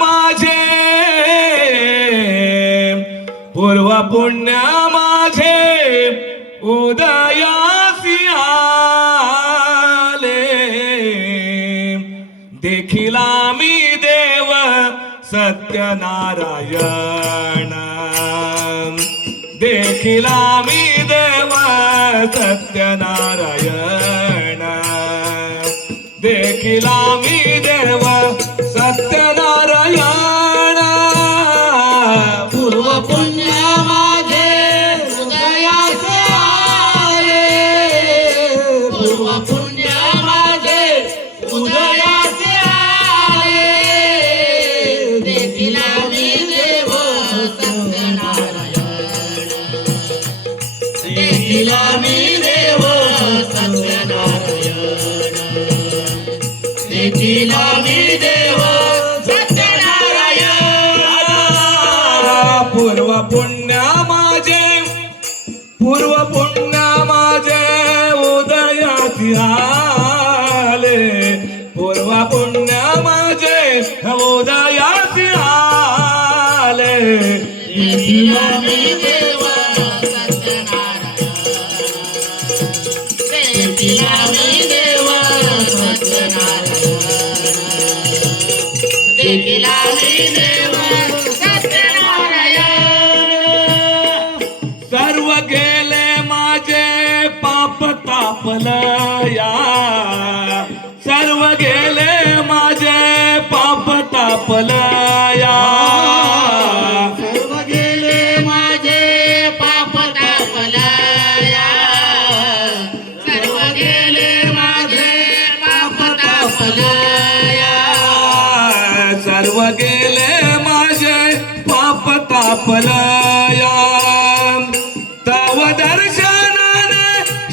माझे पूर्व पुण्य माझे उदयासी आले देखिला मी देव सत्यनारायण देखिला मी देव सत्यनारायण देखिला मी देव सत्यनारायण पूर्व पुण्य माझे उदयासे आले पूर्व पुण्य माझे उदयासे आले देखिला मी देव सत्यनारायण देखिला मी देव सत्यनारायण देखिला मी देव पूर्व पुण्य माझे पूर्व पुण्य माझे उदयासी आले पूर्व पुण्य माझे उदयासी आले देखिला मी देव सत्यनारायण देखिला मी देव सत्यनारायण देखिला मी देव सर्व गेले माझे पाप तापलया सर्व गेले माझे पाप तापलया सर्व गेले माझे पाप तापलया सर्व गेले माझे पाप तापलया सर्व गेले माझे पाप तापलया तव दर्शनाने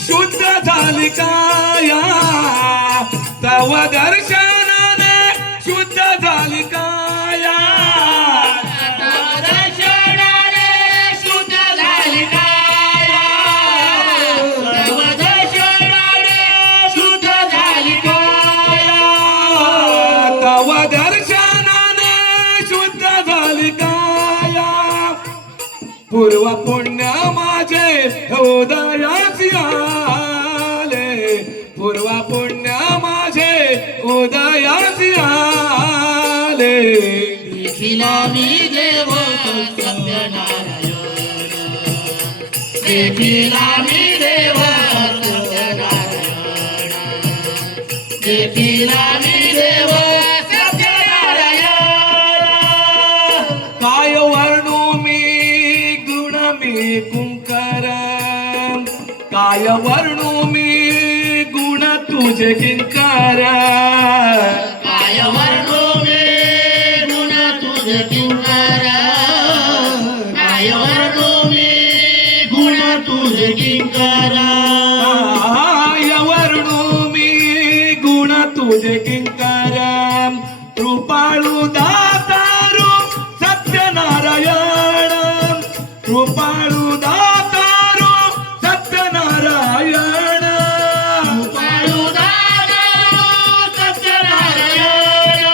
शुद्ध झाली काया तव दर्शनाने शुद्ध झाली काया तव दर्शनाने शुद्ध झाली काया तव दर्शनाने शुद्ध झाली काया तव दर्शनाने शुद्ध झाली काया पूर्व पुण्य माझे उदयासी आले पूर्व पुण्य माझे उदयासी आले देखिला मी देव सत्यनारायण देखिला मी देव सत्यनारायण देखिला मी देव सत्यनारायण काय वर्णू मी गुण मी कुंकर काय वर्णू मी गुण तुझे किंकर काय वर्णो मे गुण तुझे किंकर काय वर्णो मे गुण तुझे किंकर काय वर्णू मी गुण तुझे किंकर कृपाळू दातारू सत्यनारायण कृपाळू दातारू सत्यनारायण कृपाळू दातारू सत्यनारायण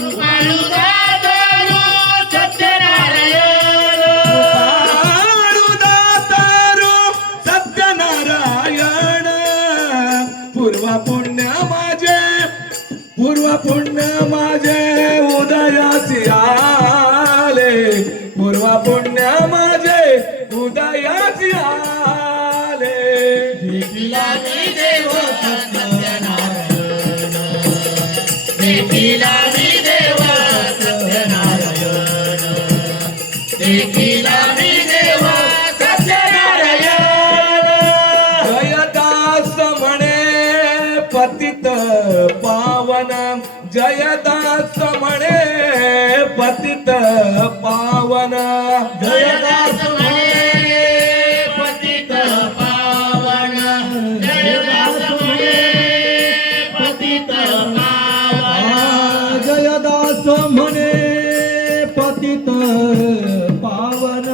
कृपाळू दातारू सत्यनारायण कृपाळू दातारू सत्यनारायण पूर्व पुण्य माझे उदयासी आले पूर्व पुण्य माझे उदयासी आले देखिला मी देव सत्यनारायण देखिला मी देव सत्यनारायण देखिला मी देव सत्यनारायण जयदास म्हणे पतित पावन जयदास म्हणे पतित पावन जयदास म्हणे पतित पावन जयदास म्हणे पतित पावन जयदास म्हणे पतित पावन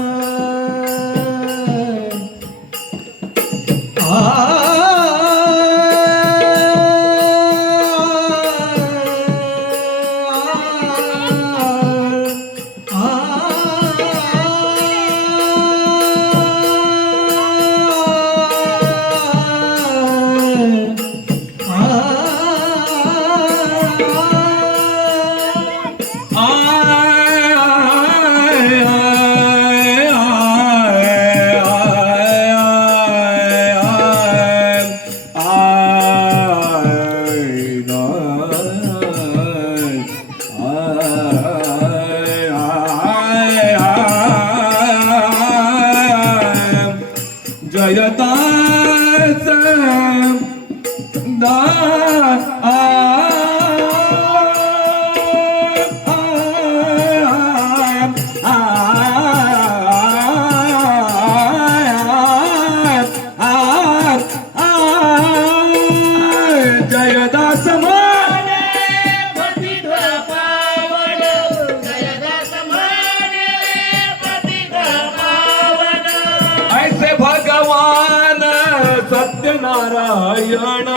सत्यनारायण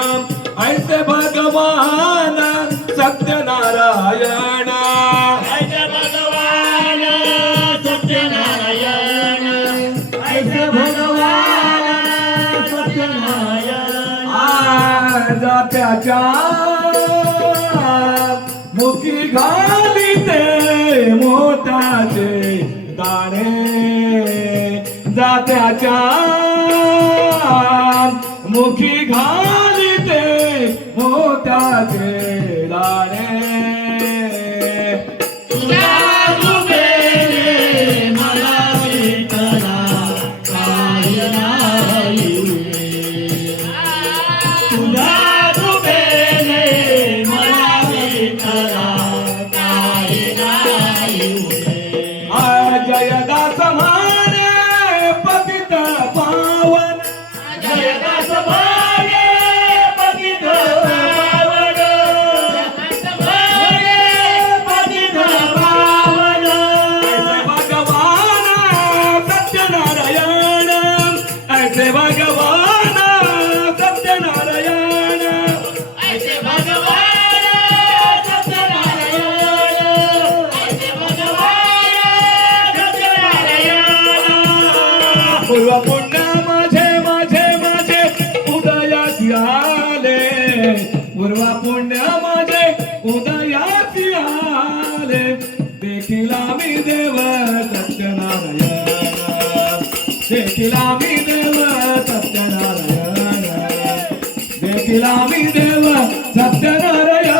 ऐसे भगवान सत्यनारायण ऐसे भगवान सत्यनारायण ऐसे भगवान सत्यनारायण जात्याच्या मुखी घालिते मोत्याचे दाणे जात्याच्या मुखी घालिते मोत्याचे दाणे तुला दुबेले मला विठ्ठला काही नाही उरे. तुला दुबेले मला विठ्ठला काही नाही उरे. जयदास माने पतित पावन जयदास माने पतित पावन. माने पतित पावन. भगवान सत्यनारायण ऐसे भगवान सत्यनारायण ऐसे भगवान सत्यनारायण. ऐसे भगवान सत्यनारायण. पूर्व पुण्य माझे माझे माझे उदयासी आले पूर्व पुण्य माझे उदयासी आले देखील आम्ही देव सत्यनारायण देखील आम्ही देव सत्यनारायण देखील आम्ही देव सत्यनारायण